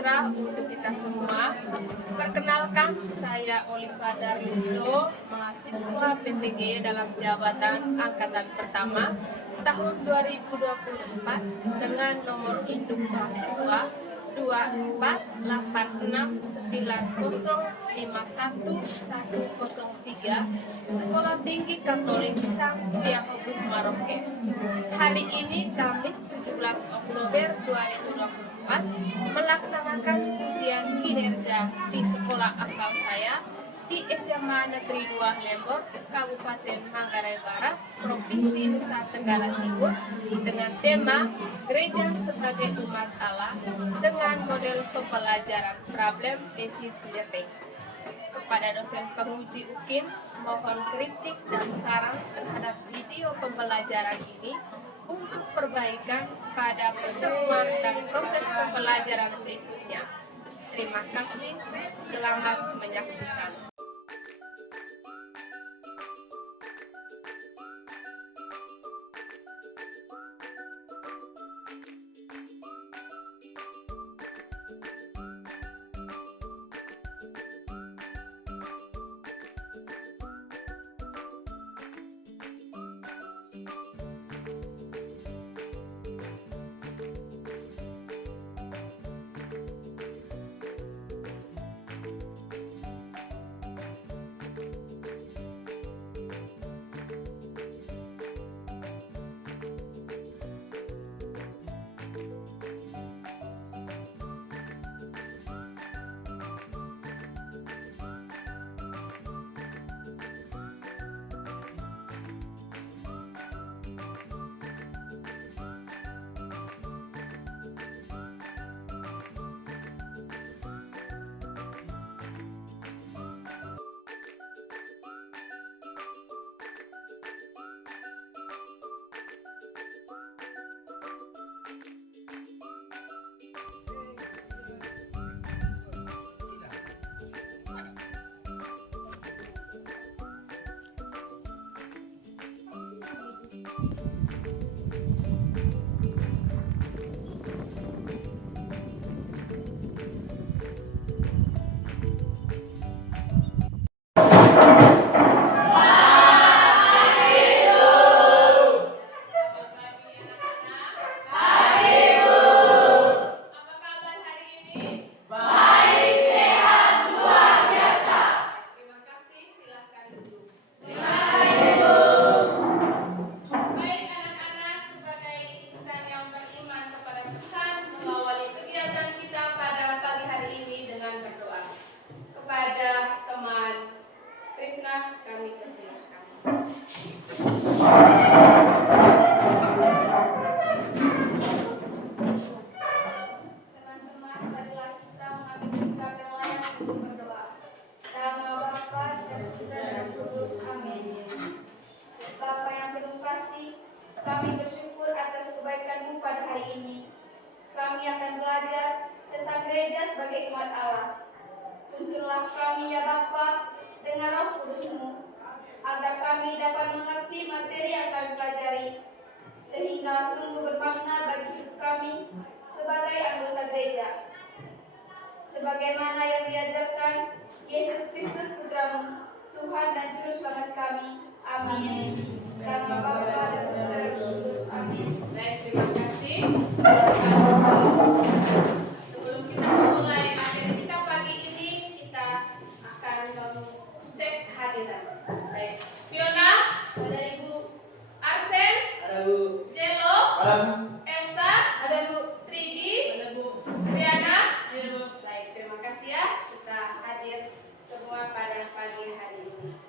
sejahtera untuk kita semua. Perkenalkan, saya Oliva Darlisdo, mahasiswa PPG dalam jabatan angkatan pertama tahun 2024 dengan nomor induk mahasiswa 24869051103 Sekolah Tinggi Katolik Santo Yakobus Maroke. Hari ini Kamis 17 Oktober 2024 melaksanakan ujian kinerja di sekolah asal saya di SMA Negeri 2 Lembor, Kabupaten Manggarai Barat, Provinsi Nusa Tenggara Timur dengan tema Gereja sebagai Umat Allah dengan model pembelajaran problem basic learning. Kepada dosen penguji UKIN, mohon kritik dan saran terhadap video pembelajaran ini untuk perbaikan pada pertemuan dan proses pembelajaran berikutnya. Terima kasih, selamat menyaksikan. Kami bersyukur atas kebaikan-Mu pada hari ini. Kami akan belajar tentang gereja sebagai umat Allah. Tuntunlah kami ya Bapa dengan Roh Kudus-Mu, agar kami dapat mengerti materi yang kami pelajari, sehingga sungguh bermakna bagi hidup kami sebagai anggota gereja. Sebagaimana yang diajarkan Yesus Kristus Putra-Mu, Tuhan dan Juru Selamat kami. Amin. Karena Bapa dan Putra dan Roh Kudus. Amin. Baik, terima kasih. Silakan duduk. Sebelum kita memulai materi kita pagi ini, kita akan cek hadiran. Baik, Fiona, ada Ibu. Arsen, ada Bu. Jelo, ada Bu. Elsa, ada Bu. Trigi, ada Bu. Riana, ada Bu. Baik, terima kasih ya kita hadir semua pada pagi hari ini.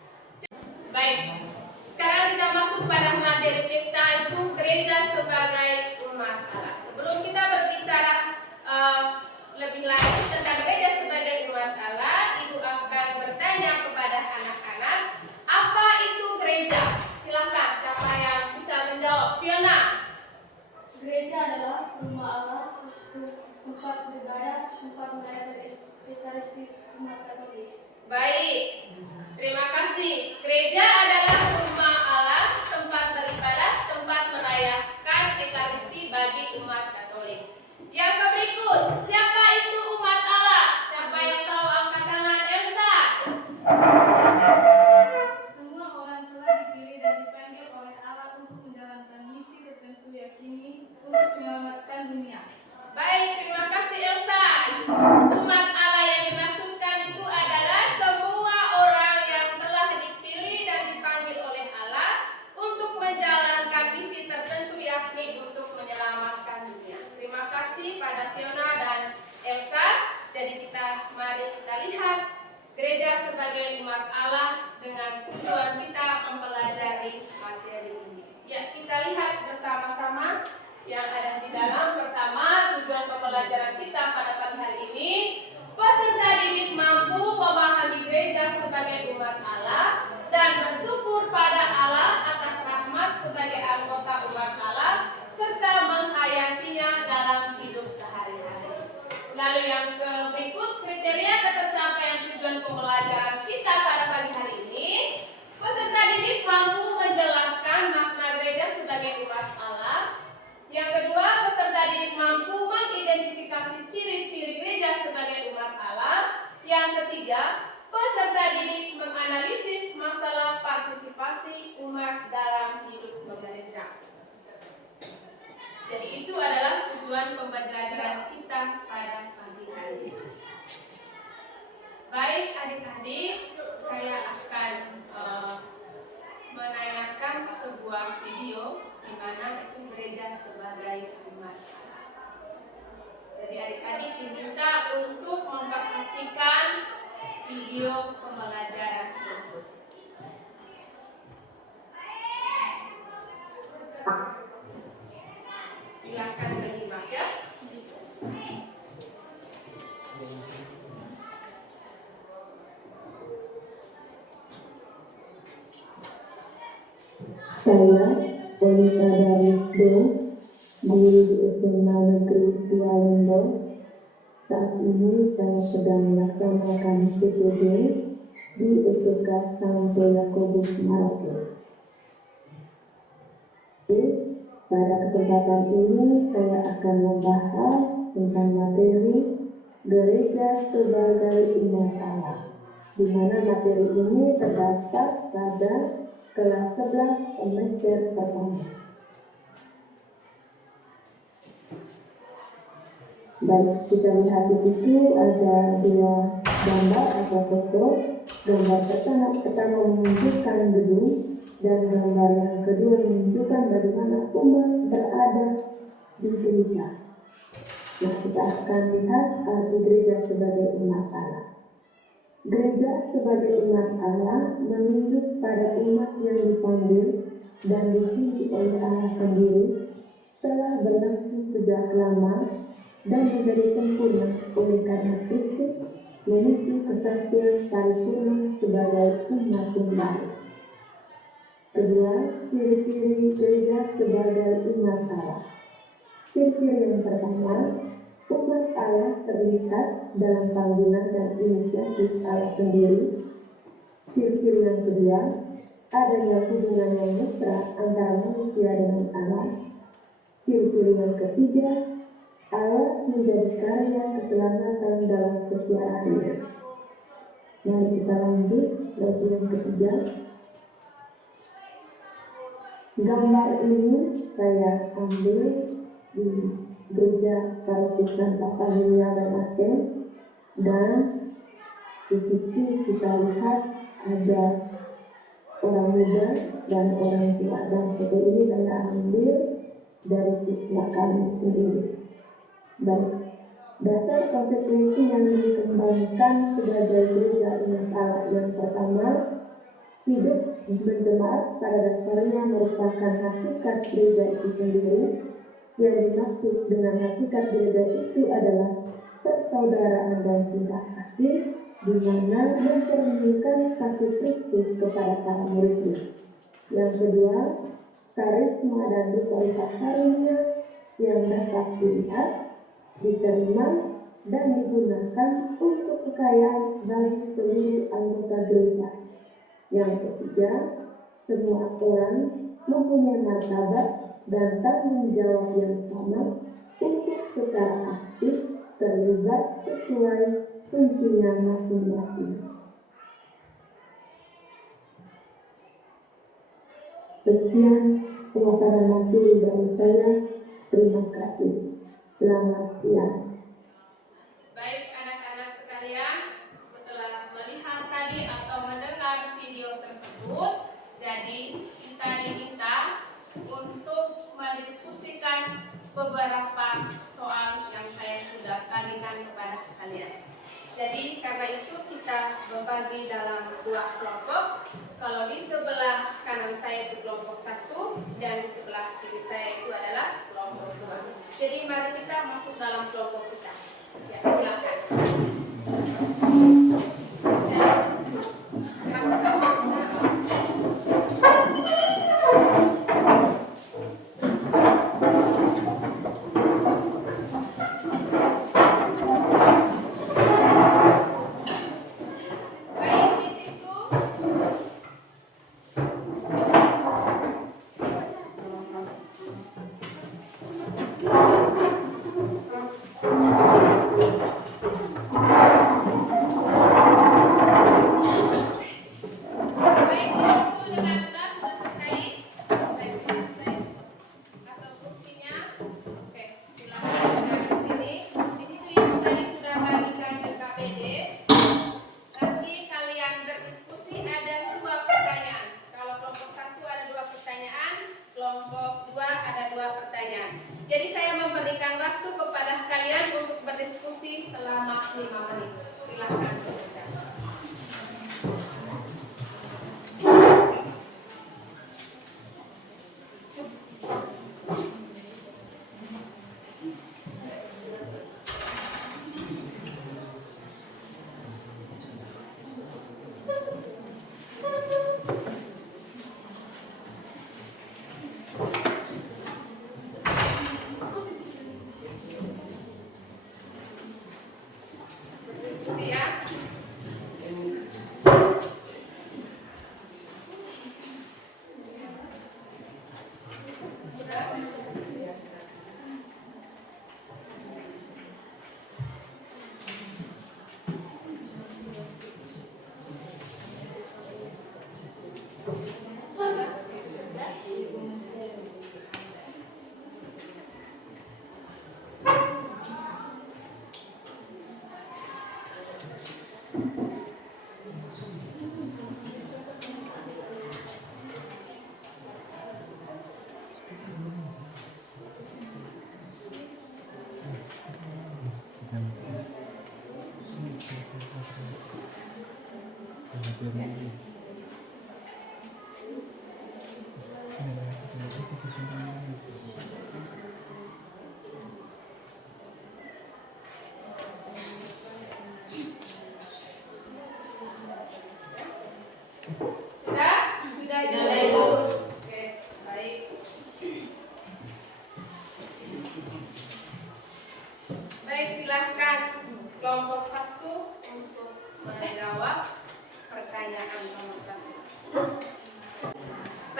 Baik. Sekarang kita masuk pada materi kita, itu gereja sebagai umat Allah. Sebelum kita berbicara lebih lanjut tentang gereja sebagai umat Allah, Ibu akan bertanya kepada anak-anak, apa itu gereja? Silakan, siapa yang bisa menjawab? Fiona. Gereja adalah rumah Allah, tempat beribadah, tempat merayakan Ekaristi umat Katolik. Baik, terima kasih. Gereja adalah rumah Allah, tempat beribadah, tempat merayakan Ekaristi bagi umat Katolik. Yang berikut, siapa itu umat Jadi itu adalah tujuan pembelajaran kita pada pagi hari ini. Baik adik-adik, saya akan menayangkan sebuah video di mana itu gereja sebagai umat Allah. Jadi adik-adik diminta untuk memperhatikan video pembelajaran tersebut. Silakan menyimak ya. Saya, Elisa Darisdo, guru di SMA Negeri Sialendo. Saat ini saya sedang melaksanakan PPD di SMK Santo Yakobus Maroke. Pada kesempatan ini saya akan membahas tentang materi gereja sebagai umat Allah, di mana materi ini terdapat pada kelas 11 semester pertama. Baik, kita lihat di situ ada dua gambar atau foto. Gambar pertama menunjukkan gedung dan gambar yang kedua menunjukkan bagaimana umat berada di gereja. Nah, kita akan lihat arti gereja sebagai umat Allah. Gereja sebagai umat Allah menunjuk pada umat yang dipanggil dan dipimpin oleh Allah sendiri telah berlangsung sejak lama dan menjadi sempurna oleh karena Kristus menuju kesaksian paripurna sebagai umat yang baru. Kedua, ciri-ciri gereja sebagai umat Allah. Ciri-ciri yang pertama, umat Allah terlihat dalam panggilan dan inisiatif Allah sendiri. Ciri-ciri yang kedua, adanya hubungan yang mesra antara manusia dengan Allah. Ciri-ciri yang ketiga, Allah menjadi karya keselamatan dalam setiap hari. Mari kita lanjut bagi yang ketiga. Gambar ini saya ambil di gereja Paroki Santa Familia Renate, dan di situ kita lihat ada orang muda dan orang tua, dan foto ini saya ambil dari siswa kami sendiri. Baik, dasar konsekuensi yang dikembangkan sebagai gereja umat Allah yang pertama, hidup berjemaat pada dasarnya merupakan hakikat gereja itu sendiri. Yang dimaksud dengan hakikat gereja itu adalah persaudaraan dan cinta kasih, di mana mencerminkan kasih Kristus kepada para muridnya. Yang kedua, karisma dan kualitas karunia yang dapat dilihat, diterima, dan digunakan untuk kekayaan bagi seluruh anggota gereja. Yang ketiga, semua orang mempunyai martabat dan tanggung jawab yang sama untuk secara aktif terlibat sesuai fungsinya masing-masing. Sekian pemaparan materi dari saya. Terima kasih. Selamat siang. Baik anak-anak sekalian, setelah melihat tadi atau mendengar video tersebut, jadi kita diminta untuk mendiskusikan beberapa soal yang saya sudah tadikan kepada kalian. Jadi karena itu kita membagi dalam dua kelompok. Kalau di sebelah kanan saya itu kelompok 1 dan di sebelah kiri saya itu adalah kelompok 2. Jadi mari kita masuk dalam kelompok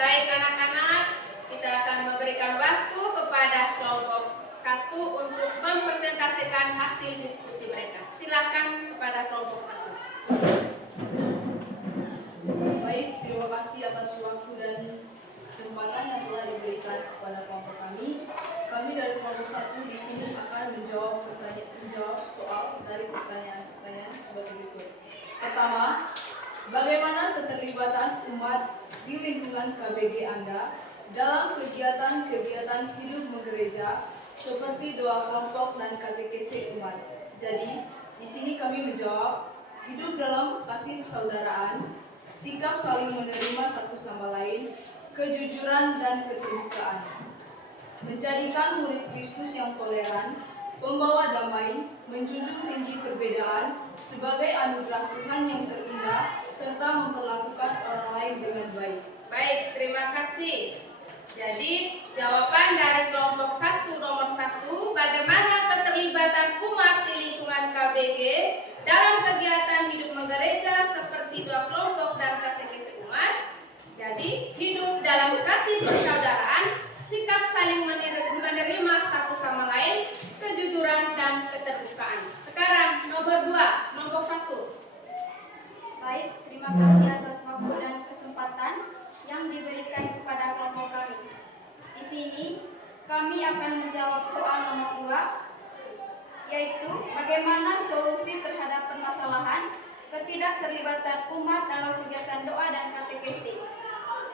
Baik anak-anak, kita akan memberikan waktu kepada kelompok 1 untuk mempresentasikan hasil diskusi mereka. Silakan kepada kelompok 1. Baik, terima kasih atas waktu dan kesempatan yang telah diberikan kepada kelompok kami. Kami dari kelompok 1 di sini akan menjawab soal dari pertanyaan sebagai berikut. Pertama, bagaimana keterlibatan umat di lingkungan KBG Anda dalam kegiatan-kegiatan hidup menggereja seperti doa kelompok dan katekese umat? Jadi, di sini kami menjawab hidup dalam kasih persaudaraan, sikap saling menerima satu sama lain, kejujuran dan keterbukaan, menjadikan murid Kristus yang toleran, pembawa damai, menjunjung tinggi perbedaan sebagai anugerah Tuhan yang terindah, serta memperlakukan orang lain dengan baik. Baik, terima kasih. Jadi, jawaban dari kelompok 1 nomor 1, bagaimana keterlibatan umat di lingkungan KBG dalam kegiatan hidup menggereja seperti doa kelompok dan katekese umat. Jadi, hidup dalam kasih persaudaraan, sikap saling menerima satu sama lain, kejujuran dan keterbukaan. Sekarang nomor 2, kelompok 1. Baik, terima kasih atas waktu dan kesempatan yang diberikan kepada kelompok kami. Di sini, kami akan menjawab soal nomor 2, yaitu bagaimana solusi terhadap permasalahan ketidakterlibatan umat dalam kegiatan doa dan katekese.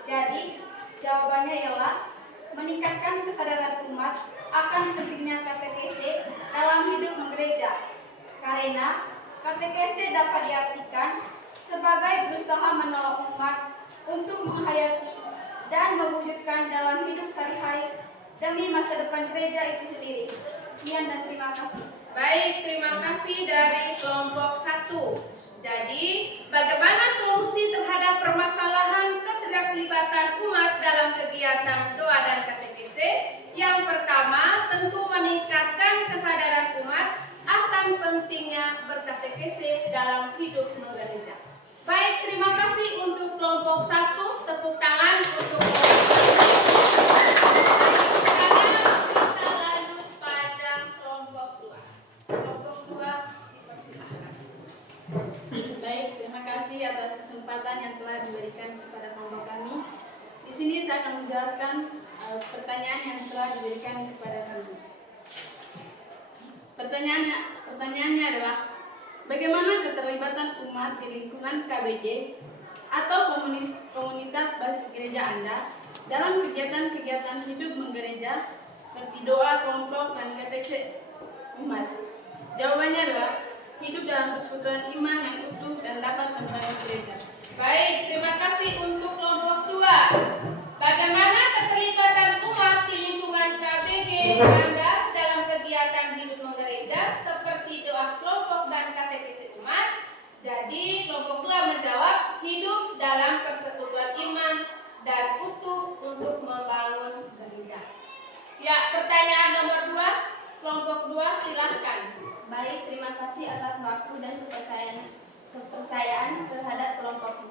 Jadi, jawabannya ialah meningkatkan kesadaran umat akan pentingnya katekese dalam hidup menggereja. Karena katekese dapat diartikan sebagai berusaha menolong umat untuk menghayati dan mewujudkan dalam hidup sehari-hari demi masa depan gereja itu sendiri. Sekian dan terima kasih. Baik, terima kasih dari kelompok 1. Jadi, bagaimana solusi terhadap permasalahan keterlibatan umat dalam kegiatan doa dan katekese? Yang pertama, tentu meningkatkan kesadaran umat akan pentingnya berkatekese dalam hidup menggereja. Baik, terima kasih untuk kelompok 1. Tepuk tangan untuk kelompok 1. Sekarang kita lanjut pada kelompok 2. Kelompok 2 dipersilahkan. Baik, terima kasih atas kesempatan yang telah diberikan kepada kelompok kami. Di sini saya akan menjelaskan pertanyaan yang telah diberikan kepada kami. Pertanyaannya adalah, bagaimana keterlibatan umat di lingkungan KBG atau komunitas basis gereja Anda dalam kegiatan-kegiatan hidup menggereja seperti doa kelompok dan katekese umat? Jawabannya adalah hidup dalam persekutuan iman yang utuh dan dapat membangun gereja. Baik, terima kasih untuk kelompok 2. Bagaimana keterlibatan umat di lingkungan KBG Anda dalam kegiatan hidup menggereja seperti doa kelompok dan katekese umat? Jadi, kelompok 2 menjawab hidup dalam persekutuan iman dan utuh untuk membangun gereja. Ya, pertanyaan nomor 2, kelompok 2 silahkan. Baik, terima kasih atas waktu dan kepercayaan terhadap kelompok 2.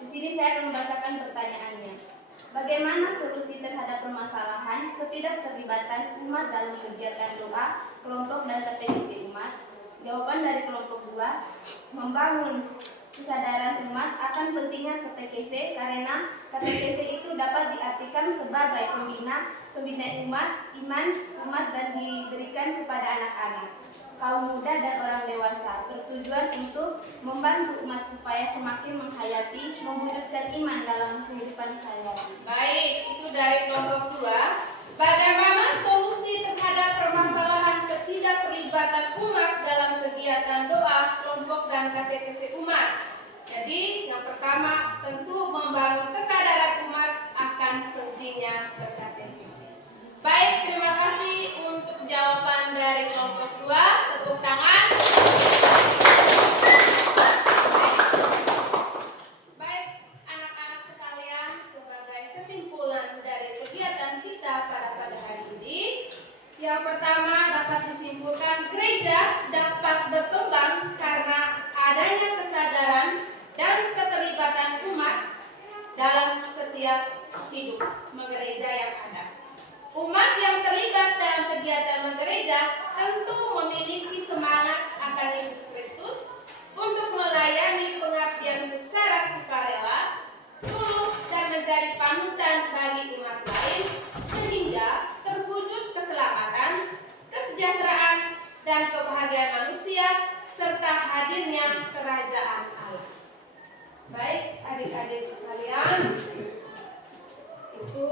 Di sini saya akan membacakan pertanyaannya. Bagaimana solusi terhadap permasalahan ketidakterlibatan umat dalam kegiatan doa, kelompok dan katekese umat? Jawaban dari kelompok 2, membangun kesadaran umat akan pentingnya katekese karena katekese itu dapat diartikan sebagai pembina umat dan diberikan kepada anak-anak, kaum muda dan orang dewasa, bertujuan untuk membantu umat supaya semakin menghayati, mewujudkan iman dalam kehidupan sehari-hari. Baik, itu dari kelompok 2. Bagaimana solusi terhadap permasalahan ketidakterlibatan umat dalam kegiatan doa, kelompok dan katekese umat? Jadi, yang pertama tentu membangun kesadaran umat akan pentingnya berkatekese. Baik, terima kasih untuk jawaban dari kelompok 2. Tepuk tangan. Baik, anak-anak sekalian, sebagai kesimpulan dari kegiatan kita pada hari ini, yang pertama dapat disimpulkan gereja dapat berkembang karena adanya kesadaran dan keterlibatan umat dalam setiap setiap hidup menggereja yang ada. Umat yang terlibat dalam kegiatan menggereja tentu memiliki semangat akan Yesus Kristus untuk melayani pengabdian secara sukarela, tulus dan menjadi panutan bagi umat lain sehingga terwujud keselamatan, kesejahteraan, dan kebahagiaan manusia serta hadirnya kerajaan Allah. Baik adik-adik sekalian, itu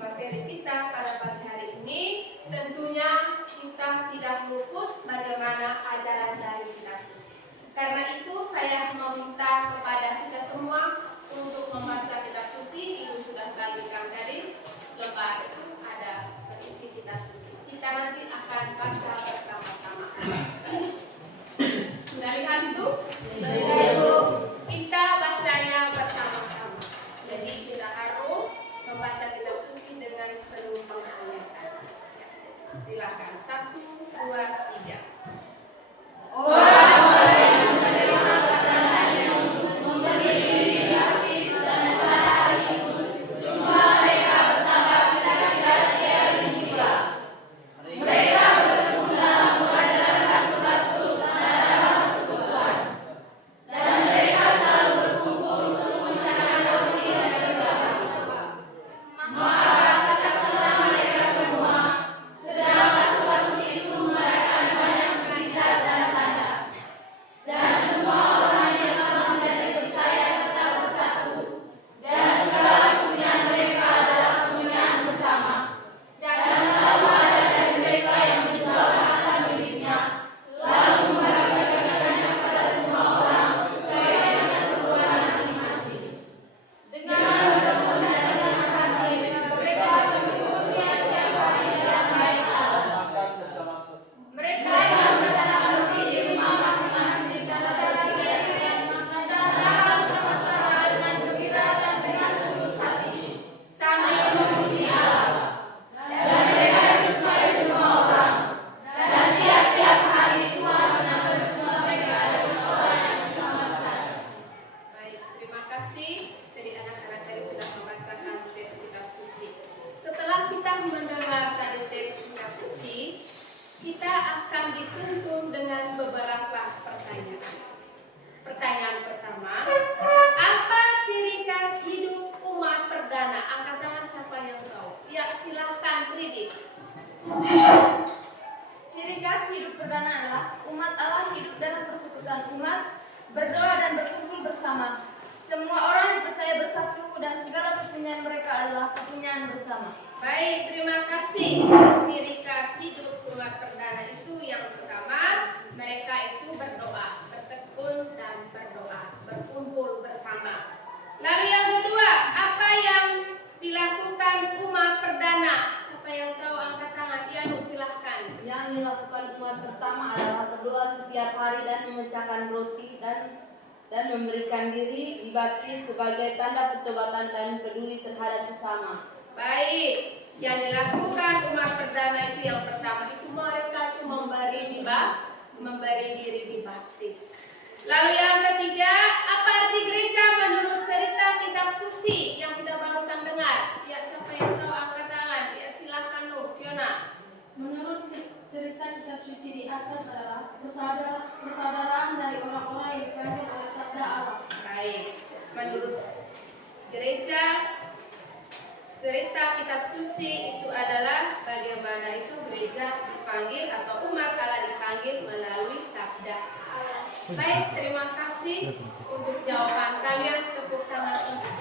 materi kita pada pagi hari ini. Tentunya kita tidak luput bagaimana ajaran dari kitab suci. Karena itu saya meminta kepada kita semua untuk membaca kitab suci. Ibu sudah bagikan tadi lembar itu ada berisi kitab suci. Kita nanti akan baca bersama-sama. Sudah lihat itu? Sudah, Ibu. Kita bacanya bersama-sama. Jadi kita harus membaca kitab suci dengan penuh penghayatan. Silakan 1, 2, 3. Orang-orang yang menerima pertanyaan untuk memberi diri gratis dan melayani itu, jumlah mereka bertambah kira-kira 3.000 jiwa. Mereka bertekun dalam pengajaran rasul-rasul dan dalam persekutuan, dan mereka selalu berkumpul untuk memecahkan roti dan berdoa. Maka ketakutan mereka semua, sedang rasul-rasul itu mengadakan banyak mukjizat dan tanda. Dan semua orang yang telah menjadi percaya tetap bersatu, dan segala kepunyaan mereka adalah kepunyaan bersama. Dan selalu ada dari mereka yang menjual harta miliknya, lalu membagi-bagikannya kepada semua orang sesuai dengan keperluan masing-masing. Dengan bertekun dan dengan hati, mereka mengikuti tiap-tiap hari dalam bait Allah. Mereka yang mencatat roti di rumah masing-masing secara diam-diam dan makan bersama-sama dengan gembira dan dengan tulus hati, sambil memuji Allah. Dan mereka disukai semua orang. Dan tiap-tiap hari Tuhan menambah jumlah mereka dengan orang yang diselamatkan. Baik, terima kasih. Tadi anak-anak tadi sudah membacakan teks kitab suci. Setelah kita mendengar tadi teks kitab suci, kita akan dituntun dengan beberapa pertanyaan. Pertanyaan pertama, apa ciri khas hidup umat perdana? Angkat tangan siapa yang tahu? Ya, silahkan Ridi. Ciri khas hidup perdana adalah umat Allah hidup dalam persekutuan umat, berdoa dan berkumpul bersama. Semua orang yang percaya bersatu dan segala kepunyaan mereka adalah kepunyaan bersama. Baik, terima kasih. Ciri khas hidup umat perdana itu yang pertama, mereka itu berdoa, bertekun dan berdoa, berkumpul bersama. Lalu yang kedua, apa yang dilakukan umat perdana? Siapa yang tahu angkat tangan? Ya, Bu, silahkan. Yang dilakukan umat pertama adalah berdoa setiap hari dan memecahkan roti dan memberikan diri dibaptis sebagai tanda pertobatan dan peduli terhadap sesama. Baik, yang dilakukan umat perdana itu yang pertama itu mereka itu memberi diri dibaptis. Lalu yang ketiga, apa arti gereja menurut cerita kitab suci yang kita barusan dengar? Ya, siapa yang tahu angkat tangan? Ya, silahkan Nur, Fiona. Menurut cerita kitab suci di atas adalah persaudaraan dari orang-orang yang dipanggil oleh sabda Allah. Baik, menurut gereja cerita kitab suci itu adalah bagaimana itu gereja dipanggil atau umat Allah dipanggil melalui sabda Allah. Baik, terima kasih untuk jawaban kalian. Tepuk tangan untuk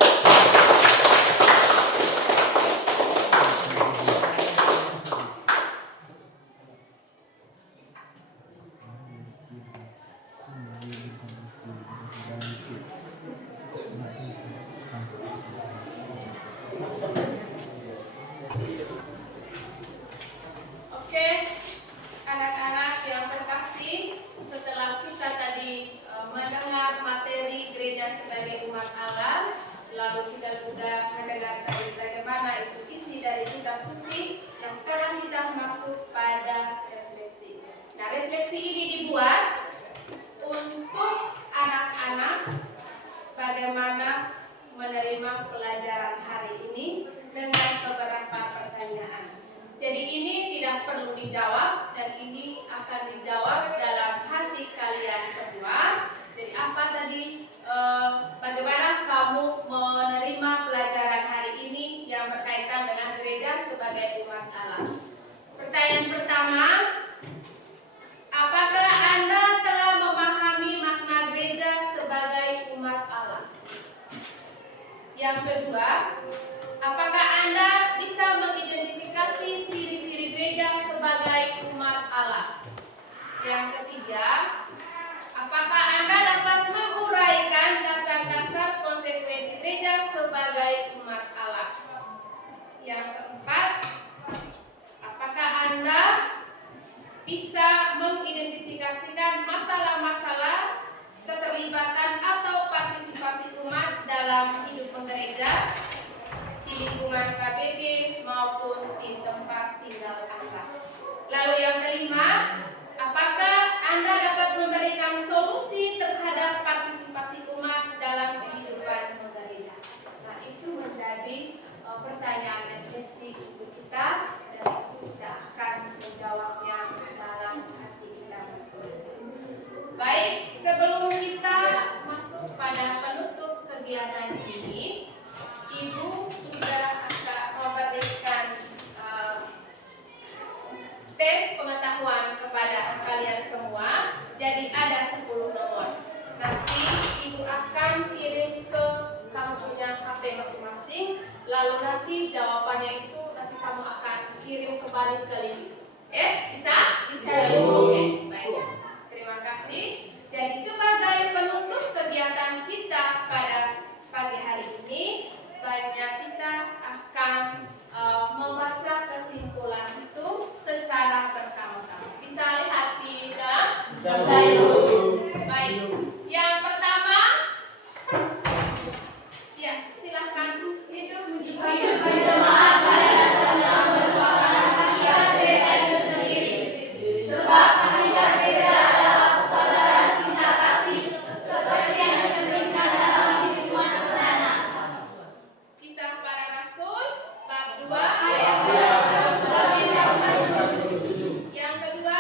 Oke, anak-anak yang terkasih, setelah kita tadi mendengar materi gereja sebagai umat Allah, lalu kita juga mendengar tadi bagaimana itu isi dari kitab suci, yang sekarang kita masuk pada refleksi. Nah, refleksi ini dibuat untuk anak-anak bagaimana menerima pelajaran hari ini dengan beberapa pertanyaan. Jadi ini tidak perlu dijawab dan ini akan dijawab dalam hati kalian semua. Jadi apa tadi? Bagaimana kamu menerima pelajaran hari ini yang berkaitan dengan gereja sebagai umat Allah? Pertanyaan pertama, apakah Anda telah memahami makna gereja sebagai umat Allah? Yang kedua, apakah Anda bisa mengidentifikasi ciri-ciri gereja sebagai umat Allah? Yang ketiga, apakah Anda dapat menguraikan dasar-dasar konsekuensi gereja sebagai umat Allah? Yang keempat, apakah Anda bisa mengidentifikasikan masalah-masalah keterlibatan atau partisipasi umat dalam hidup gereja di lingkungan KBG maupun di tempat tinggal Anda? Lalu yang kelima, apakah Anda dapat memberikan solusi terhadap partisipasi umat dalam kehidupan gereja? Nah, itu menjadi pertanyaan refleksi untuk kita, dan itu kita akan menjawabnya dalam hati kita masing-masing. Baik, sebelum kita masuk pada penutup kegiatan ini, Ibu sudah akan memberikan tes pengetahuan kepada kalian semua. Jadi ada 10 nomor. Nanti Ibu akan kirim ke kamu punya HP masing-masing. Lalu nanti jawabannya itu nanti kamu akan kirim kembali ke Ibu. Bisa? Bisa. Oke, baik. Terima kasih. Jadi sebagai penutup kegiatan kita pada pagi hari ini, banyak kita akan membaca kesimpulan itu secara bersama-sama. Bisa lihat tidak? Bisa. Baik. Yang pertama, ya silahkan. Hidup berjemaat pada dasarnya merupakan hakikat gereja itu sendiri. Sebab hakikat gereja adalah persaudaraan cinta kasih, seperti yang dicerminkan dalam firman perdana. Kisah Para Rasul bab 2 ayat 2 sampai 7. Yang kedua,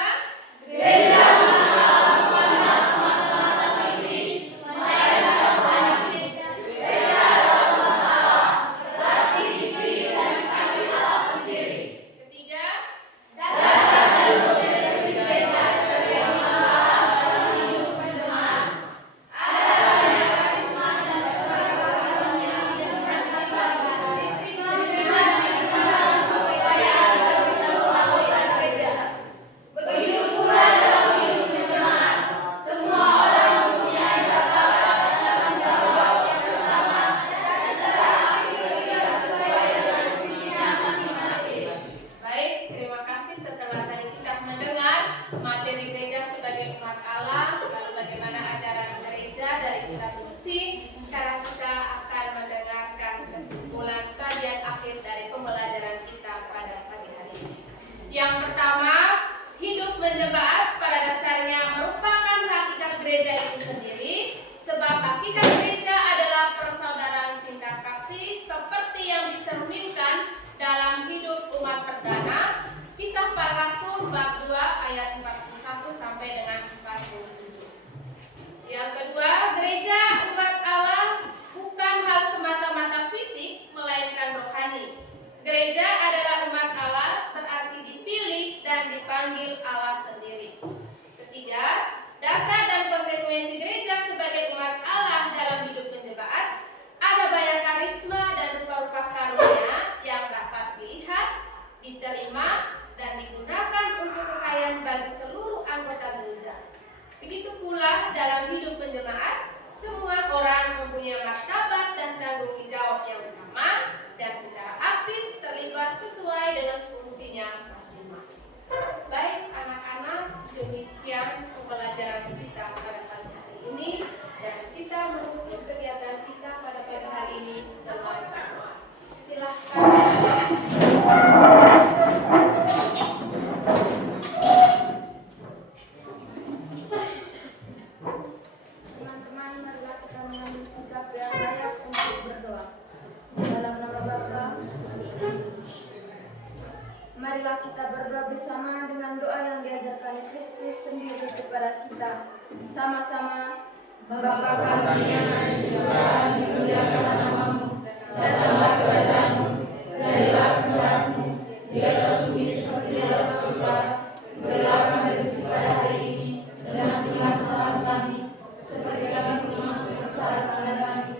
gereja bukanlah semata-mata fisik, melainkan rohani. Gereja adalah umat Allah, berarti dipilih dan dipanggil Allah sendiri. Ketiga, dasar dan konsekuensi gereja sebagai umat Allah dalam hidup berjemaat. Ada banyak karisma dan berbagai karunia yang diterima dengan untuk kekayaan bagi seluruh anggota gereja. Begitu pula dalam hidup berjemaat, semua orang mempunyai bakat dan tanggung jawab yang bersama dan secara aktif bekerja sesuai dengan fungsinya masing-masing. Baik, terima kasih. Setelah tadi kita mendengar materi gereja sebagai umat Allah, lalu bagaimana ajaran gereja dari kitab suci, sekarang kita akan mendengarkan kesimpulan kajian akhir dari pembelajaran kita pada pagi hari ini. Yang pertama, hidup menjemaat pada dasarnya merupakan hakikat gereja itu sendiri, sebab hakikat gereja adalah persaudaraan cinta kasih seperti yang dicerminkan dalam hidup umat perdana. Kisah Para Rasul bab 2 ayat 41 sampai dengan 47. Yang kedua, gereja umat Allah bukan hal semata-mata fisik, melainkan rohani. Gereja adalah umat Allah, berarti dipilih dan dipanggil Allah sendiri. Ketiga, dasar dan konsekuensi gereja sebagai umat Allah dalam hidup penjemaat. Ada banyak karisma dan rupa-rupa karunia yang dapat dilihat, diterima, dan digunakan untuk kekayaan bagi seluruh marilah kita berdoa bersama dengan doa yang diajarkan Kristus sendiri kepada kita. Sama-sama. Bapa kami yang ada di surga, dimuliakanlah namamu, datanglah kerajaanmu, jadilah kehendakmu di atas bumi seperti di atas surga. Berilah kami rezeki pada hari ini, dan ampunilah kesalahan kami, seperti kami pun mengampuni kesalahan kepada kami,